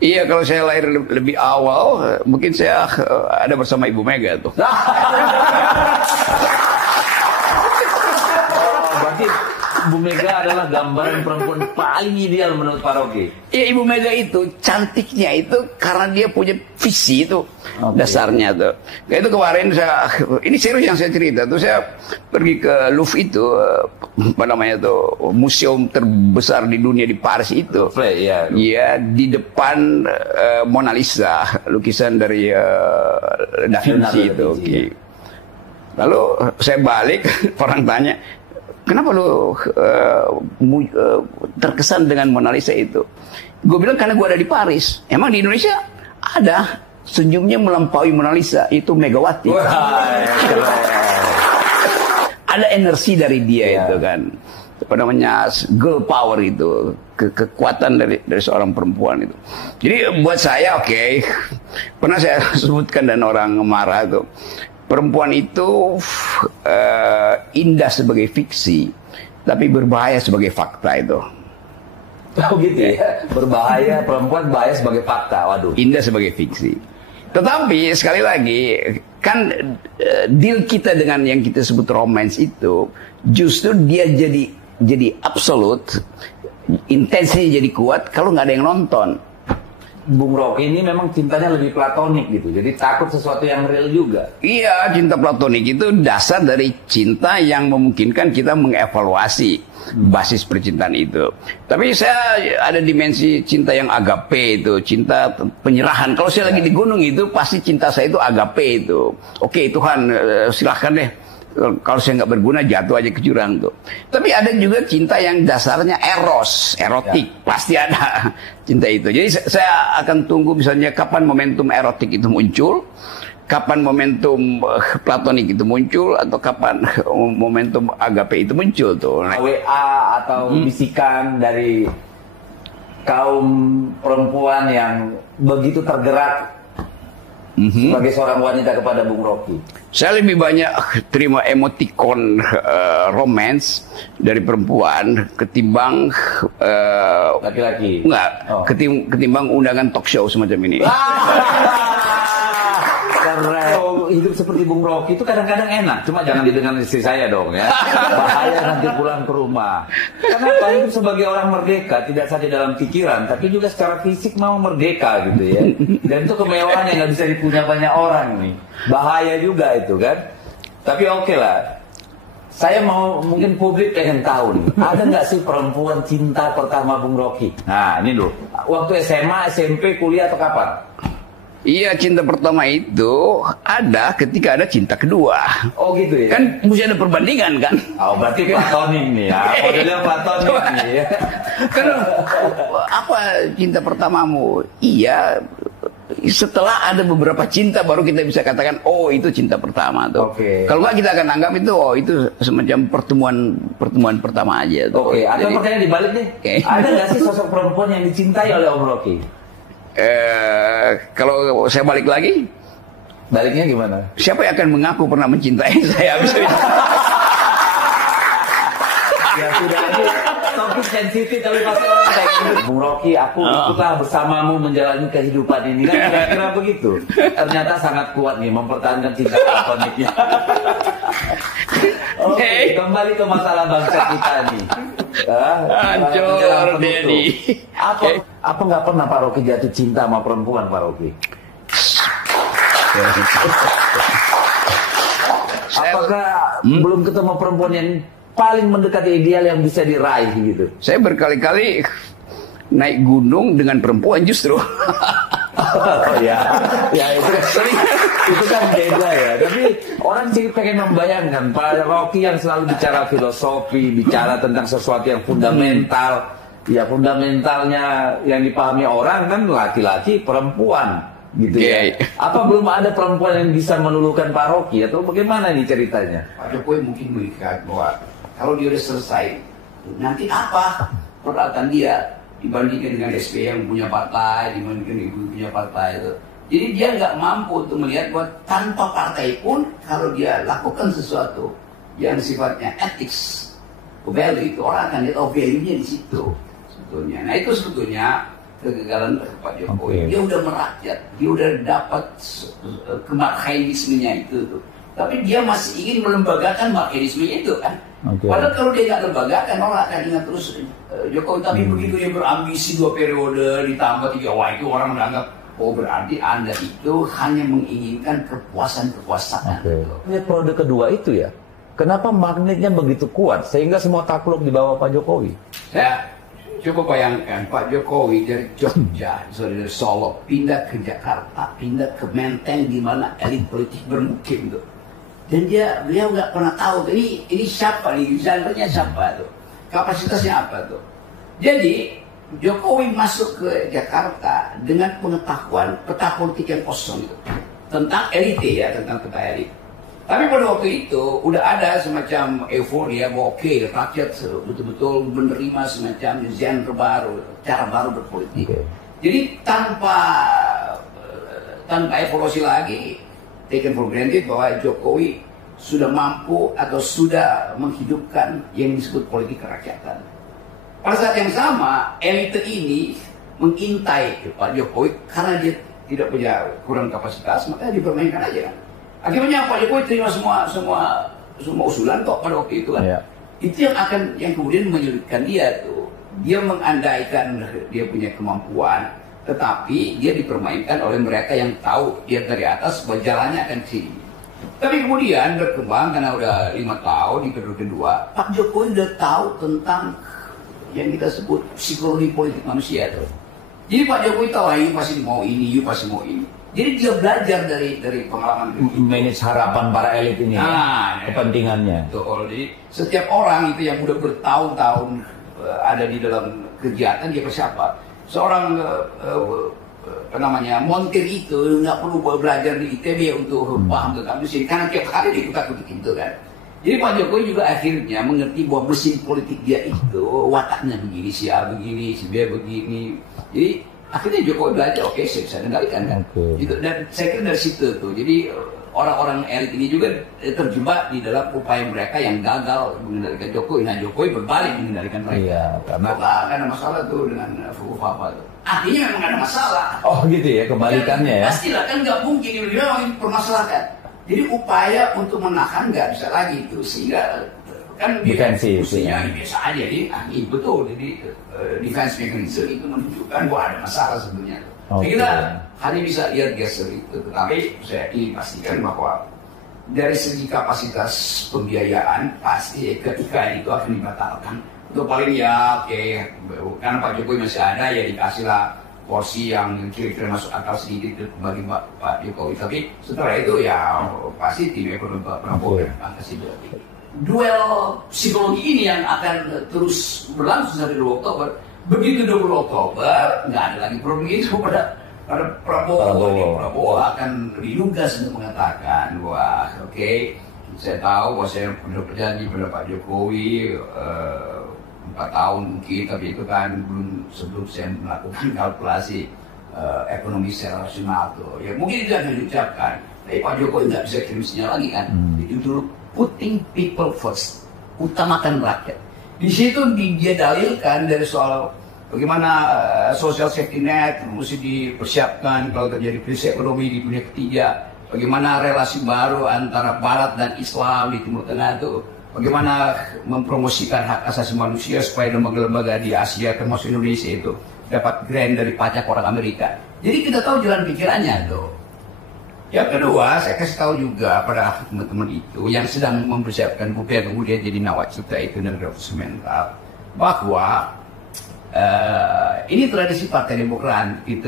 Iya, kalau saya lahir lebih awal, mungkin saya ada bersama Ibu Mega tuh. Berarti Ibu Mega adalah gambaran perempuan paling ideal menurut Pak Rocky. Iya, Ibu Mega itu cantiknya itu karena dia punya visi itu dasarnya tuh. Nah, itu kemarin ini serius yang saya cerita tuh, saya pergi ke Louvre itu, apa namanya tuh, museum terbesar di dunia di Paris itu. Iya. Iya, di depan Mona Lisa, lukisan dari Da Vinci itu. Okay. Lalu saya balik, orang tanya, kenapa lu terkesan dengan Mona Lisa itu? Gue bilang karena gue ada di Paris. Emang di Indonesia ada senyumnya melampaui Mona Lisa, itu Megawati. Ada energi dari dia itu kan. Apa namanya, girl power itu, kekuatan dari seorang perempuan itu. Jadi buat saya pernah saya sebutkan dan orang marah tuh. Perempuan itu indah sebagai fiksi, tapi berbahaya sebagai fakta itu. Oh gitu ya, berbahaya, perempuan bahaya sebagai fakta, waduh. Indah sebagai fiksi. Tetapi sekali lagi, kan deal kita dengan yang kita sebut romance itu, justru dia jadi absolut, intensinya jadi kuat kalau nggak ada yang nonton. Bung Rocky ini memang cintanya lebih platonik gitu, jadi takut sesuatu yang real juga. Iya, cinta platonik itu dasar dari cinta yang memungkinkan kita mengevaluasi basis percintaan itu. Tapi saya ada dimensi cinta yang agape itu, cinta penyerahan. Kalau saya lagi di gunung itu, pasti cinta saya itu agape itu. Oke Tuhan, silahkan deh. Kalau saya nggak berguna, jatuh aja ke jurang tuh. Tapi ada juga cinta yang dasarnya erotik, pasti ada cinta itu. Jadi saya akan tunggu misalnya kapan momentum erotik itu muncul, kapan momentum platonik itu muncul, atau kapan momentum agape itu muncul tuh. WA atau bisikan dari kaum perempuan yang begitu tergerak sebagai seorang wanita kepada Bung Rocky. Saya lebih banyak terima emoticon romance dari perempuan ketimbang laki-laki. Ketimbang undangan talk show semacam ini. Karena hidup seperti Bung Rocky itu kadang-kadang enak, cuma jangan didengar istri saya dong ya. Bahaya nanti pulang ke rumah. Kenapa? Hidup sebagai orang merdeka tidak saja dalam pikiran, tapi juga secara fisik mau merdeka gitu ya. Dan itu kemewahan yang nggak bisa dipunya banyak orang nih. Bahaya juga itu kan. Tapi oke lah. Saya mau, mungkin publik pengen tahu nih, ada nggak sih perempuan cinta pertama Bung Rocky? Nah ini dulu, waktu SMA, SMP, kuliah atau kapan? Iya, cinta pertama itu ada ketika ada cinta kedua. Oh gitu ya? Kan mesti ada perbandingan kan? Oh berarti platonik nih ya, modelnya platonik nih ya. Kan apa cinta pertamamu? Iya, setelah ada beberapa cinta baru kita bisa katakan, oh itu cinta pertama tuh. Kalau nggak kita akan anggap itu, oh itu semacam pertemuan pertama aja tuh. Ada pertanyaan dibalik nih. Ada nggak sih sosok perempuan yang dicintai oleh Om Rocky? Kalau saya balik lagi, baliknya gimana? Siapa yang akan mengaku pernah mencintai saya? Ya sudah, ini topik sensitif tapi pasti orang kayak gitu. Bung Rocky, aku ikutlah bersamamu menjalani kehidupan ini kan kira-kira begitu. Ternyata sangat kuat nih mempertahankan cinta platoniknya. Oke, kembali ke masalah bangsa kita nih. Hancur dia nih. Apa nggak pernah Pak Rocky jatuh cinta sama perempuan, Pak Rocky? Apakah belum ketemu perempuan yang paling mendekati ideal yang bisa diraih gitu? Saya berkali-kali naik gunung dengan perempuan justru. Ya itu sering, itu kan beda ya. Tapi orang sih pengen membayangkan Pak Rocky yang selalu bicara filosofi, bicara tentang sesuatu yang fundamental. Ya fundamentalnya yang dipahami orang kan laki-laki, perempuan gitu ya. Apa belum ada perempuan yang bisa meluluhkan Pak Rocky atau bagaimana nih ceritanya? Pak Jokowi mungkin melihat bahwa kalau dia udah selesai, nanti apa peralatan dia dibandingkan dengan SBY yang punya partai, dibandingkan ibu punya partai itu. Jadi dia nggak mampu untuk melihat bahwa tanpa partai pun kalau dia lakukan sesuatu yang sifatnya ethics, value itu orang akan lihat value-nya di situ sebetulnya. Nah itu sebetulnya kegagalan Pak Jokowi. Dia udah merakyat, dia udah dapat kemarxismenya itu tuh. Tapi dia masih ingin melembagakan marxismenya itu kan. Padahal kalau dia nggak lembagakan, orang akan ingat terus Jokowi. Tapi begitu dia berambisi 2 periode ditambah 3, wah itu orang menganggap, oh berarti Anda itu hanya menginginkan kepuasan kekuasaan. Lihat periode kedua itu ya, kenapa magnetnya begitu kuat sehingga semua takluk di bawah Pak Jokowi? Saya coba bayangkan Pak Jokowi dari Jogja, dari Solo, pindah ke Jakarta, pindah ke Menteng di mana elit politik bermukim tuh. Dan beliau nggak pernah tahu ini siapa nih, genrenya siapa tuh, kapasitasnya apa tuh. Jadi Jokowi masuk ke Jakarta dengan pengetahuan peta politik yang kosong itu tentang elit ya, tentang peta elit. Tapi pada waktu itu udah ada semacam euforia bahwa oke, rakyat betul-betul menerima semacam genre baru, cara baru berpolitik. Jadi tanpa evaluasi lagi, taken for granted bahwa Jokowi sudah mampu atau sudah menghidupkan yang disebut politik kerakyatan. Pada saat yang sama, elite ini mengintai Pak Jokowi karena dia tidak punya kurang kapasitas, makanya dipermainkan aja kan. Akhirnya Pak Jokowi terima semua usulan kok pada waktu itu kan. Itu yang kemudian menyulitkan dia tuh. Dia mengandaikan dia punya kemampuan, tetapi dia dipermainkan oleh mereka yang tahu dia dari atas bahwa jalannya akan sini. Tapi kemudian berkembang karena udah 5 tahun di periode kedua, Pak Jokowi udah tahu tentang yang kita sebut psikologi politik manusia tuh. Jadi Pak Jokowi tahu you pasti mau ini, you pasti mau ini. Jadi dia belajar dari pengalaman itu. Manage harapan para elit ini, kepentingannya. Betul. Jadi setiap orang itu yang udah bertahun-tahun ada di dalam kegiatan dia persiapan. Seorang montir itu nggak perlu belajar di ITB untuk paham tentang mesin, karena tiap hari diikuti itu kan. Jadi Pak Jokowi juga akhirnya mengerti bahwa mesin politik dia itu wataknya begini, si A begini, si B begini. Jadi akhirnya Jokowi belajar, oke, saya bisa kendalikan kan. Gitu. Dan saya kira dari situ tuh. Jadi orang-orang elit ini juga terjebak di dalam upaya mereka yang gagal mengendalikan Jokowi. Nah Jokowi berbalik mengendalikan mereka. Iya, karena nggak ada masalah tuh dengan Fuku-Papa tuh. Artinya memang ada masalah. Oh gitu ya, kebalikannya ya. Pastilah kan nggak mungkin ini memang dipermasalahkan. Jadi upaya untuk menahan nggak bisa lagi itu, sehingga kan defensif ya biasa aja. Jadi betul. Jadi defense mechanism itu menunjukkan bahwa ada masalah sebenarnya. Kita hanya bisa lihat geser itu, tetapi saya ingin pastikan bahwa dari segi kapasitas pembiayaan pasti ketika itu akan dibatalkan. Untuk paling ya karena Pak Jokowi masih ada ya dikasihlah porsi yang kira-kira masuk akal sedikit bagi Pak Jokowi. Tapi setelah itu ya pasti tim ekonomi Pak Prabowo yang akan kasih. Duel psikologi ini yang akan terus berlangsung sampai 2 Oktober. Begitu 20 Oktober nggak ada lagi problem itu pada Prabowo akan lebih lugas untuk mengatakan bahwa saya tahu bahwa saya sudah berjanji pada Pak Jokowi 4 tahun mungkin, tapi itu kan sebelum saya melakukan kalkulasi ekonomi secara rasional tuh. Ya mungkin itu akan diucapkan, tapi Pak Jokowi nggak bisa kirim sinyal lagi kan. Itu putting people first, utamakan rakyat. Di situ dia dalilkan dari soal bagaimana social safety net mesti dipersiapkan kalau terjadi krisis ekonomi di dunia ketiga. Bagaimana relasi baru antara Barat dan Islam di Timur Tengah itu. Bagaimana mempromosikan hak asasi manusia supaya lembaga-lembaga di Asia termasuk Indonesia itu dapat grant dari pajak orang Amerika. Jadi kita tahu jalan pikirannya tuh. Yang kedua, saya kasih tahu juga pada teman-teman itu yang sedang mempersiapkan upaya kemudian jadi nawacita itu dan revolusi mental bahwa ini tradisi Partai Demokrat itu